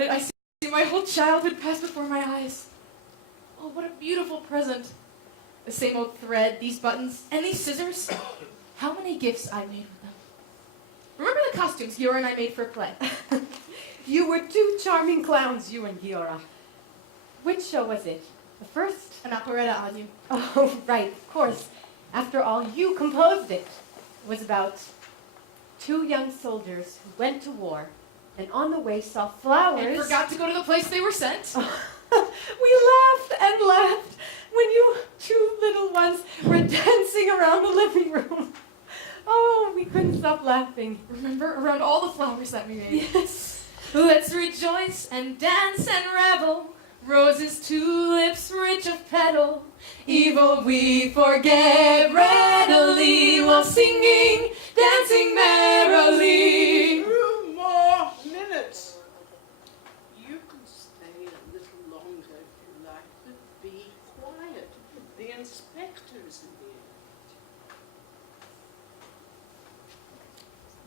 I see my whole childhood pass before my eyes. Oh, what a beautiful present. The same old thread, these buttons, and these scissors. How many gifts I made with them. Remember the costumes Giora and I made for a play? You were two charming clowns, you and Giora. Which show was it? The first? An operetta on you. Oh, right, of course. After all, you composed it. It was about two young soldiers who went to war and on the way saw flowers. And forgot to go to the place they were sent. We laughed and laughed when you two little ones were dancing around the living room. Oh, we couldn't stop laughing. Remember, around all the flowers that we made? Yes. Let's rejoice and dance and revel. Roses, tulips, rich of petal. Evil we forget readily while singing, dancing merrily. 2 more minutes. You can stay a little longer if you like, but be quiet. The inspector's in here.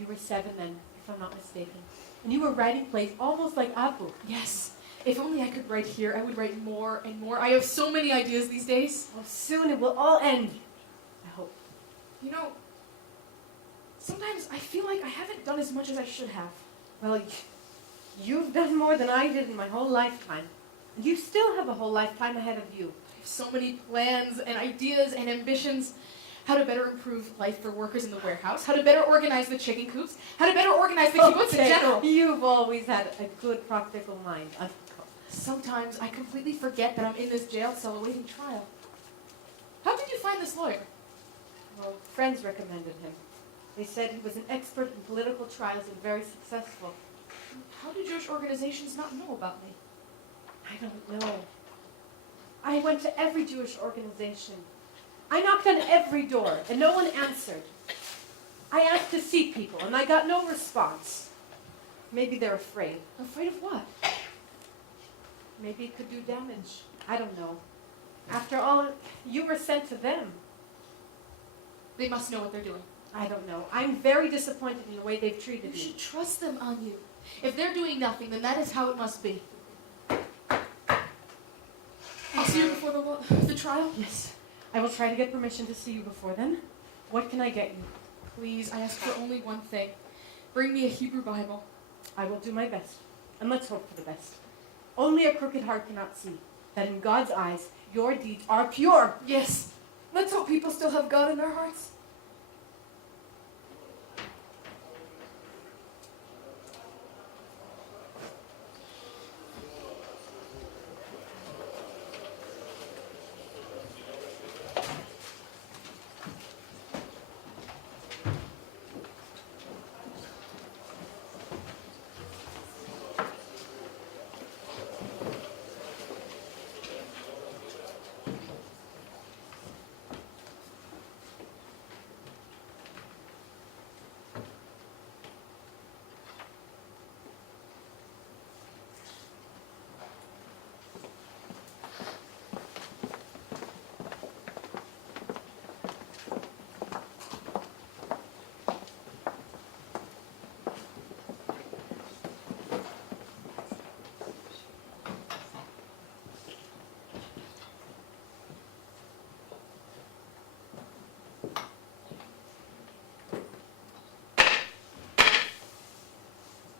You were 7 then, if I'm not mistaken. And you were writing plays almost like Abu. Yes. If only I could write here, I would write more and more. I have so many ideas these days. Well, soon it will all end. I hope. You know, sometimes I feel like I haven't done as much as I should have. Well, you've done more than I did in my whole lifetime. And you still have a whole lifetime ahead of you. I have so many plans and ideas and ambitions. How to better improve life for workers in the warehouse, how to better organize the chicken coops, how to better organize the kibbutz in general. You've always had a good practical mind. Sometimes I completely forget that I'm in this jail cell awaiting trial. How did you find this lawyer? Well, friends recommended him. They said he was an expert in political trials and very successful. How do Jewish organizations not know about me? I don't know. I went to every Jewish organization. I knocked on every door, and no one answered. I asked to see people, and I got no response. Maybe they're afraid. Afraid of what? Maybe it could do damage. I don't know. After all, you were sent to them. They must know what they're doing. I don't know. I'm very disappointed in the way they've treated You me. should trust them on you. If they're doing nothing, then that is how it must be. I'll see you before the trial? Yes. I will try to get permission to see you before then. What can I get you? Please, I ask for only one thing. Bring me a Hebrew Bible. I will do my best. And let's hope for the best. Only a crooked heart cannot see that in God's eyes, your deeds are pure. Yes. Let's hope people still have God in their hearts.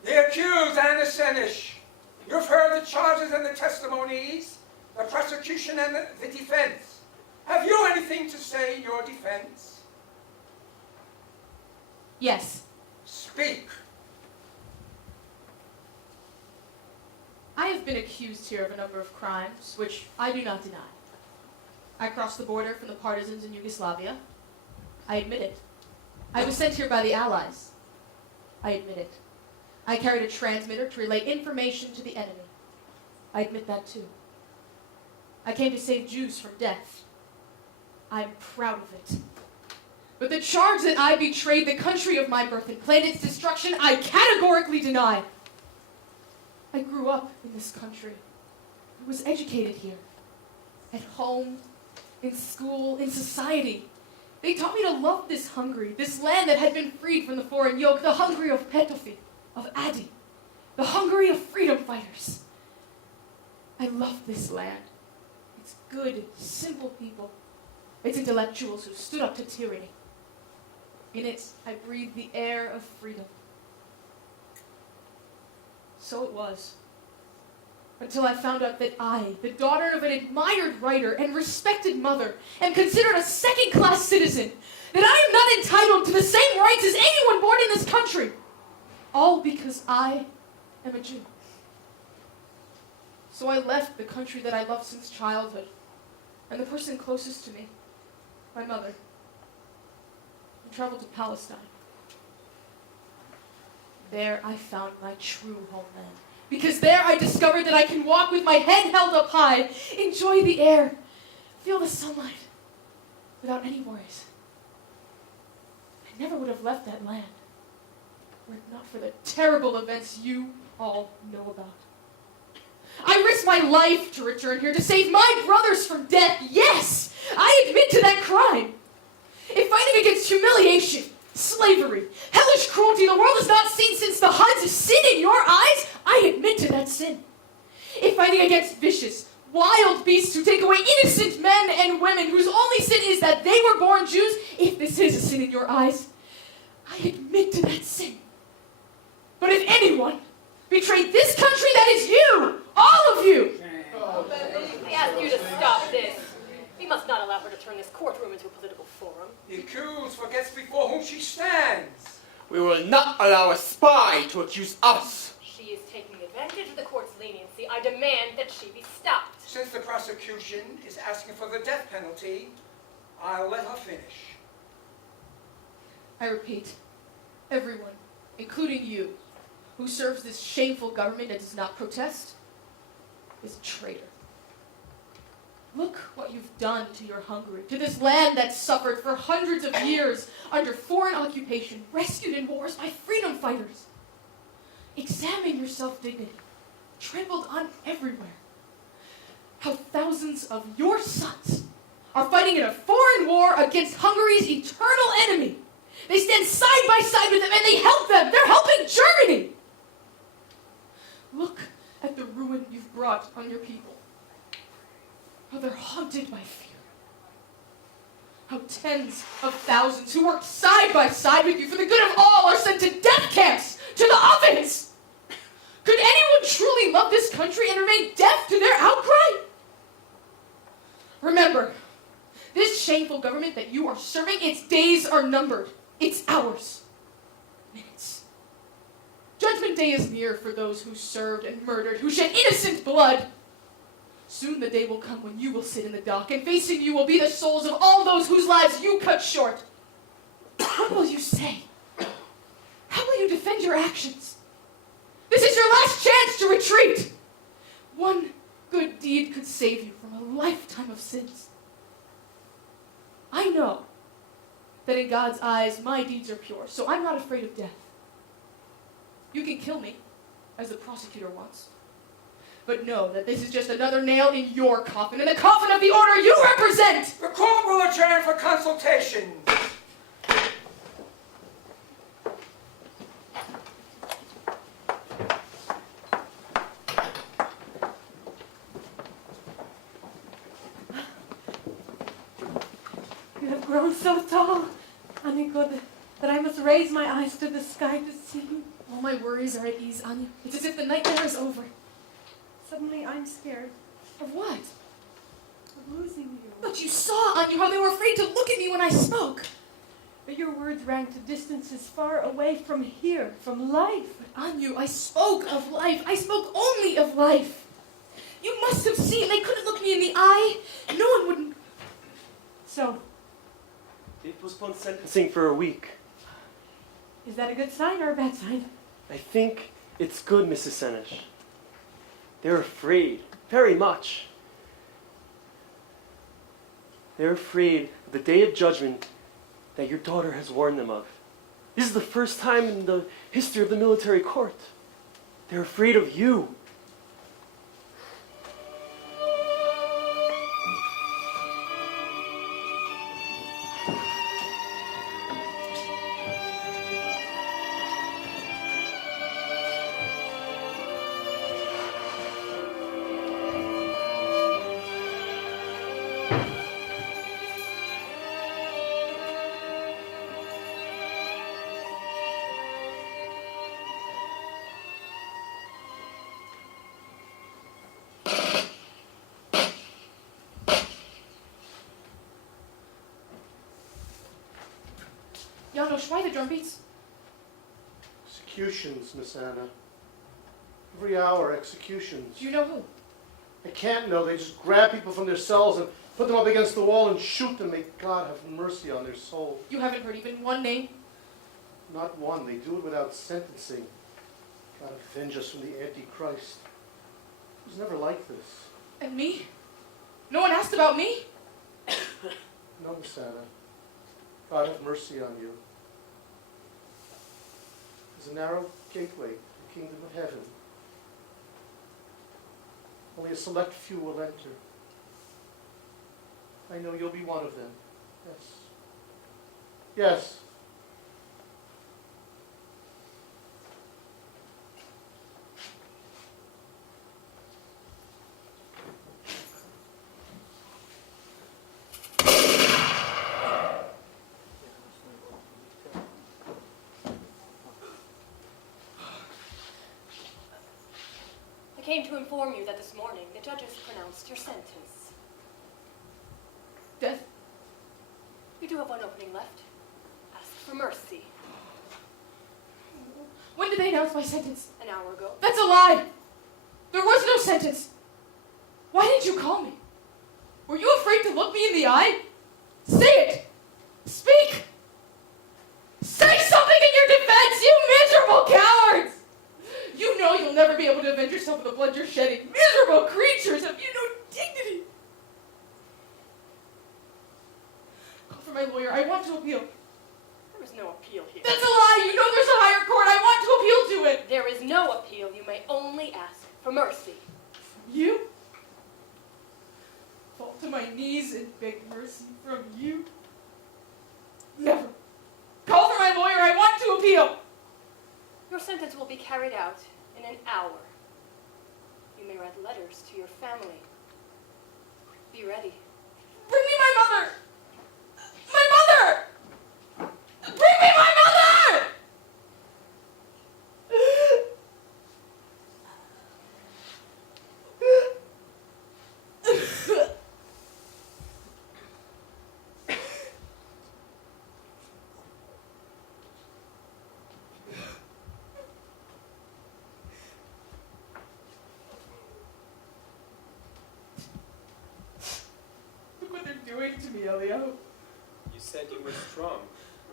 The accused, Hannah Senesh. You've heard the charges and the testimonies, the prosecution and the defense. Have you anything to say in your defense? Yes. Speak. I have been accused here of a number of crimes, which I do not deny. I crossed the border from the partisans in Yugoslavia. I admit it. I was sent here by the Allies. I admit it. I carried a transmitter to relay information to the enemy. I admit that too. I came to save Jews from death. I'm proud of it. But the charge that I betrayed the country of my birth and planned its destruction, I categorically deny. I grew up in this country. I was educated here. At home, in school, in society. They taught me to love this Hungary, this land that had been freed from the foreign yoke, the Hungary of Petofi, of Adi. the Hungary of freedom fighters. I love this land. Its good, simple people. Its intellectuals who stood up to tyranny. In it, I breathed the air of freedom. So it was. Until I found out that I, the daughter of an admired writer and respected mother, am considered a second-class citizen, that I am not entitled to the same rights as anyone born in this country, all because I am a Jew. So I left the country that I loved since childhood, and the person closest to me, my mother, and traveled to Palestine. There I found my true homeland. Because there I discovered that I can walk with my head held up high, enjoy the air, feel the sunlight, without any worries. I never would have left that land, were it not for the terrible events you all know about. I risked my life to return here to save my brothers from death. Yes, I admit to that crime. If fighting against humiliation, slavery, hellish cruelty the world has not seen since the Huns is sin in your eyes, I admit to that sin. If fighting against vicious, wild beasts who take away innocent men and women whose only sin is that they were born Jews, if this is a sin in your eyes, I admit to that sin. But if anyone betrayed this country, that is you, all of you. We ask you to stop this. We must not allow her to turn this courtroom into a political forum. The accused forgets before whom she stands. We will not allow a spy to accuse us. She is taking advantage of the court's leniency. I demand that she be stopped. Since the prosecution is asking for the death penalty, I'll let her finish. I repeat, everyone, including you, who serves this shameful government and does not protest, is a traitor. Look what you've done to your Hungary, to this land that suffered for hundreds of years under foreign occupation, rescued in wars by freedom fighters. Examine your self-dignity, trampled on everywhere. How thousands of your sons are fighting in a foreign war against Hungary's eternal enemy. They stand side by side with them and they help them. They're helping Germany. Look at the ruin you've brought on your people. How they're haunted by fear. How tens of thousands who worked side by side with you for the good of all are sent to death camps, to the ovens. Could anyone truly love this country and remain deaf to their outcry? Remember, this shameful government that you are serving, its days are numbered. It's hours. Minutes. Judgment Day is near for those who served and murdered, who shed innocent blood. Soon the day will come when you will sit in the dock, and facing you will be the souls of all those whose lives you cut short. What will you say? How will you defend your actions? This is your last chance to retreat. One good deed could save you from a lifetime of sins. I know that in God's eyes my deeds are pure, so I'm not afraid of death. You can kill me, as the prosecutor wants. But know that this is just another nail in your coffin, in the coffin of the order you represent! The court will adjourn for consultation. You have grown so tall, Aniko, that I must raise my eyes to the sky to see you. All my worries are at ease, Anya. It's as if the nightmare is over. Suddenly I'm scared Of what? of losing you. But you saw, Anya, how they were afraid to look at me when I spoke. But your words rang to distances far away from here, from life. But Anya, I spoke of life. I spoke only of life. You must have seen. They couldn't look me in the eye. No one wouldn't. So, They postponed sentencing for a week. is that a good sign or a bad sign? I think it's good, Mrs. Senesh. They're afraid, very much. They're afraid of the day of judgment that your daughter has warned them of. This is the first time in the history of the military court. They're afraid of you. Janos, why the drum beats? Executions, Miss Anna. Every hour, executions. Do you know who? I can't know. They just grab people from their cells and put them up against the wall and shoot them. May God have mercy on their souls. You haven't heard even one name? Not one. They do it without sentencing. God avenge us from the Antichrist. It was never like this. And me? No one asked about me? No, Miss Anna. God have mercy on you. There's a narrow gateway to the kingdom of heaven. Only a select few will enter. I know you'll be one of them. Yes. Yes. I came to inform you that this morning the judges pronounced your sentence. Death? You do have one opening left. Ask for mercy. When did they announce my sentence? An hour ago. That's a lie! There was no sentence! Why didn't you call me? Were you afraid to look me in the eye? Say it! Speak! Say something in your defense, you miserable cowards! You know you'll never be able to avenge yourself of the blood you're shedding. Miserable creatures, have you no dignity? Call for my lawyer. I want to appeal. There is no appeal here. That's a lie! You know there's a higher court. I want to appeal to it. There is no appeal. You may only ask for mercy. You? Fall to my knees and beg mercy from you? Never. Call for my lawyer. I want to appeal. Your sentence will be carried out in an hour. You may write letters to your family. Be ready. Bring me my mother! My mother! Bring me my mother! Look what they're doing to me, Elio. You said you were strong,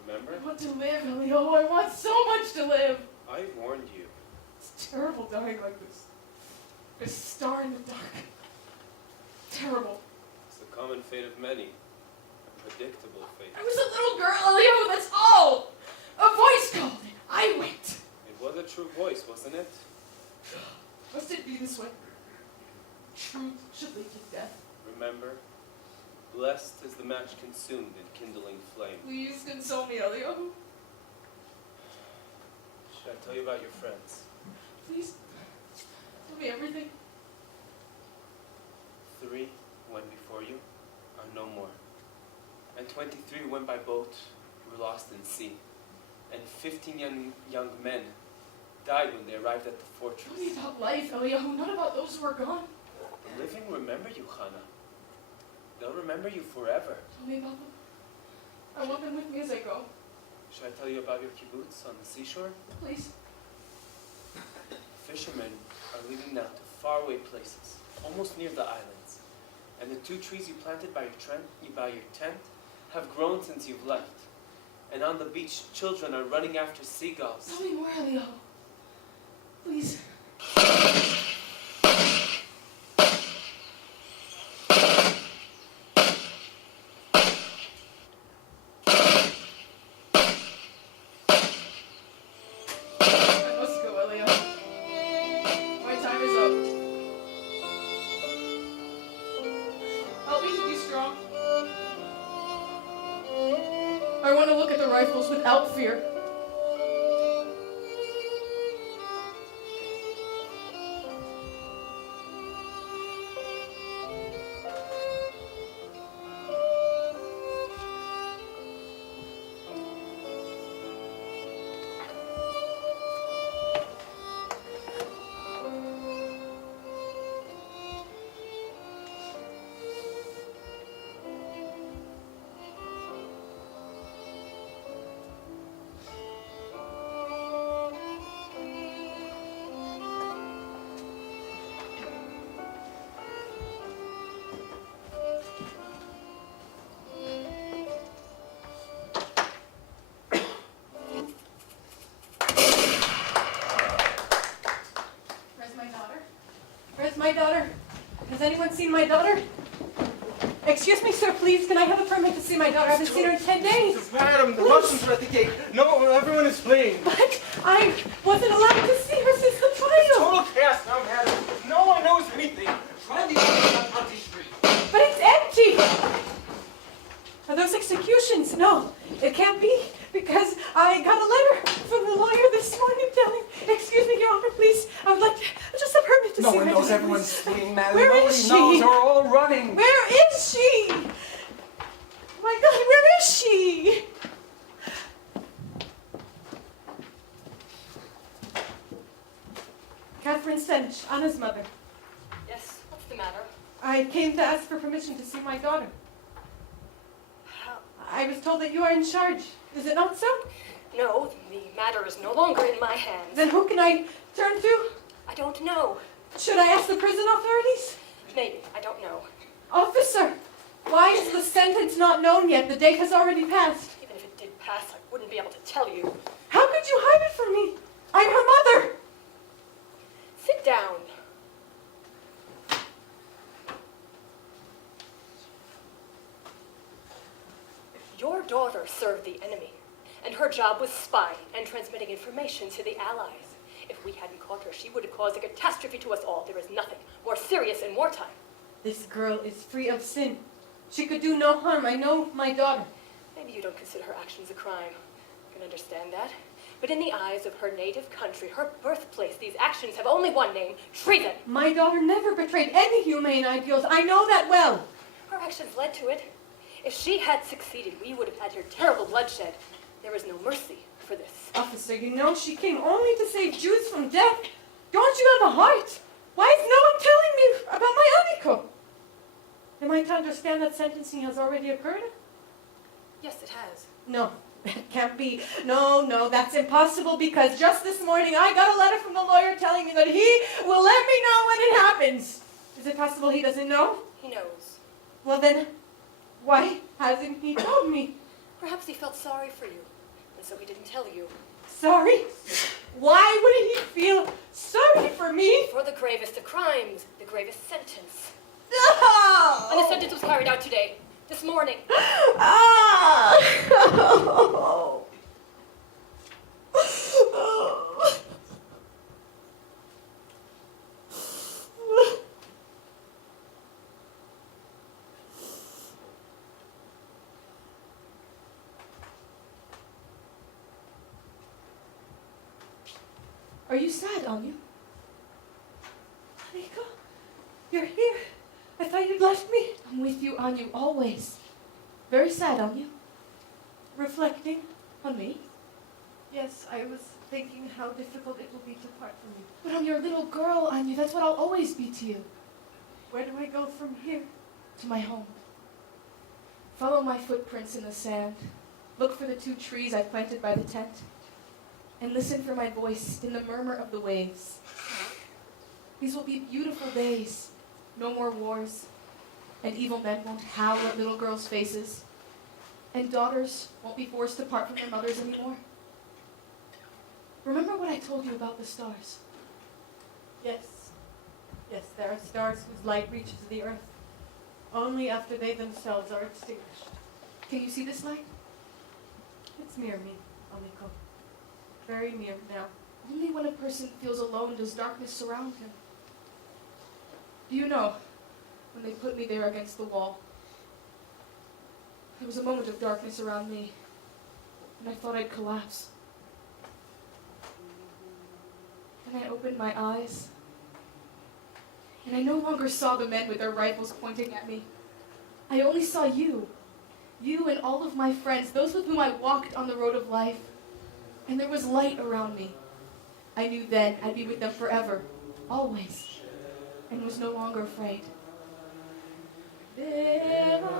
remember? I want to live, Elio. I want so much to live. I warned you. It's terrible dying like this. A star in the dark. Terrible. It's the common fate of many. A predictable fate. I was a little girl, Elio, that's all. A voice called and I went. It was a true voice, wasn't it? Must it be this way? Truth should lead to death. Remember? Blessed is the match consumed in kindling flame. Please console me, Elio. Should I tell you about your friends? Please. Tell me everything. 3 went before you, are no more. And 23 went by boat, were lost in sea. And 15 young men died when they arrived at the fortress. Tell me about life, Elio, not about those who are gone. The living remember you, Hanna. They'll remember you forever. Tell me about them. I want them with me as I go. Should I tell you about your kibbutz on the seashore? Please. Fishermen are leaving now to faraway places, almost near the islands. And the 2 trees you planted by your tent have grown since you've left. And on the beach, children are running after seagulls. Tell me more, Elio. Please. I must go, Elio. My time is up. Help me to be strong. I want to look at the rifles without fear. Where's my daughter? Has anyone seen my daughter? Excuse me, sir, please. Can I have a permit to see my daughter? I haven't seen her in 10 days. Madam, the Russians are at the gate. No, everyone is fleeing. But I wasn't allowed to see her since the trial. Total chaos now, madam. No one knows anything. Try the other on the street. But it's empty. Are those executions? No, it can't be, because I got a letter from the lawyer this morning telling, excuse me, Your Honor, please, I would like to, just a permit to see No my one daughter. knows everyone's fleeing, madam. Where Nobody is she? knows. They're all running. Where is she? My God, where is she? Catherine Senesh, Anna's mother. Yes, what's the matter? I came to ask for permission to see my daughter. How? I was told that you are in charge. Is it not so? No, the matter is no longer in my hands. Then who can I turn to? I don't know. Should I ask the prison authorities? Maybe, I don't know. Officer, why is the sentence not known yet? The date has already passed. Even if it did pass, I wouldn't be able to tell you. How could you hide it from me? I'm her mother. Sit down. Your daughter served the enemy, and her job was spying and transmitting information to the Allies. If we hadn't caught her, she would have caused a catastrophe to us all. There is nothing more serious in wartime. This girl is free of sin. She could do no harm. I know my daughter. Maybe you don't consider her actions a crime. I can understand that. But in the eyes of her native country, her birthplace, these actions have only one name: treason. My daughter never betrayed any humane ideals. I know that well. Her actions led to it. If she had succeeded, we would have had here terrible bloodshed. There is no mercy for this. Officer, you know she came only to save Jews from death. Don't you have a heart? Why is no one telling me about my Avital? Am I to understand that sentencing has already occurred? Yes, it has. No, it can't be. No, that's impossible, because just this morning I got a letter from the lawyer telling me that he will let me know when it happens. Is it possible he doesn't know? He knows. Well then, why hasn't he told me? Perhaps he felt sorry for you, and so he didn't tell you. Sorry? Why would he feel sorry for me? For the gravest of crimes, the gravest sentence. No! And the sentence was carried out today, this morning. Ah! Are you sad, Anya? Nico, you're here. I thought you'd left me. I'm with you, Anya, always. Very sad, Anya. Reflecting. On me? Yes, I was thinking how difficult it will be to part from you. But I'm your little girl, Anya. That's what I'll always be to you. Where do I go from here? To my home. Follow my footprints in the sand. Look for the 2 trees I planted by the tent. And listen for my voice in the murmur of the waves. These will be beautiful days. No more wars. And evil men won't howl at little girls' faces. And daughters won't be forced to part from their mothers anymore. Remember what I told you about the stars? Yes. Yes, there are stars whose light reaches the earth only after they themselves are extinguished. Can you see this light? It's near me, Amiko. Very near now. Only when a person feels alone does darkness surround him. Do you know, when they put me there against the wall, there was a moment of darkness around me, and I thought I'd collapse. Then I opened my eyes, and I no longer saw the men with their rifles pointing at me. I only saw you. You and all of my friends, those with whom I walked on the road of life. And there was light around me. I knew then I'd be with them forever, always, and was no longer afraid. Devorah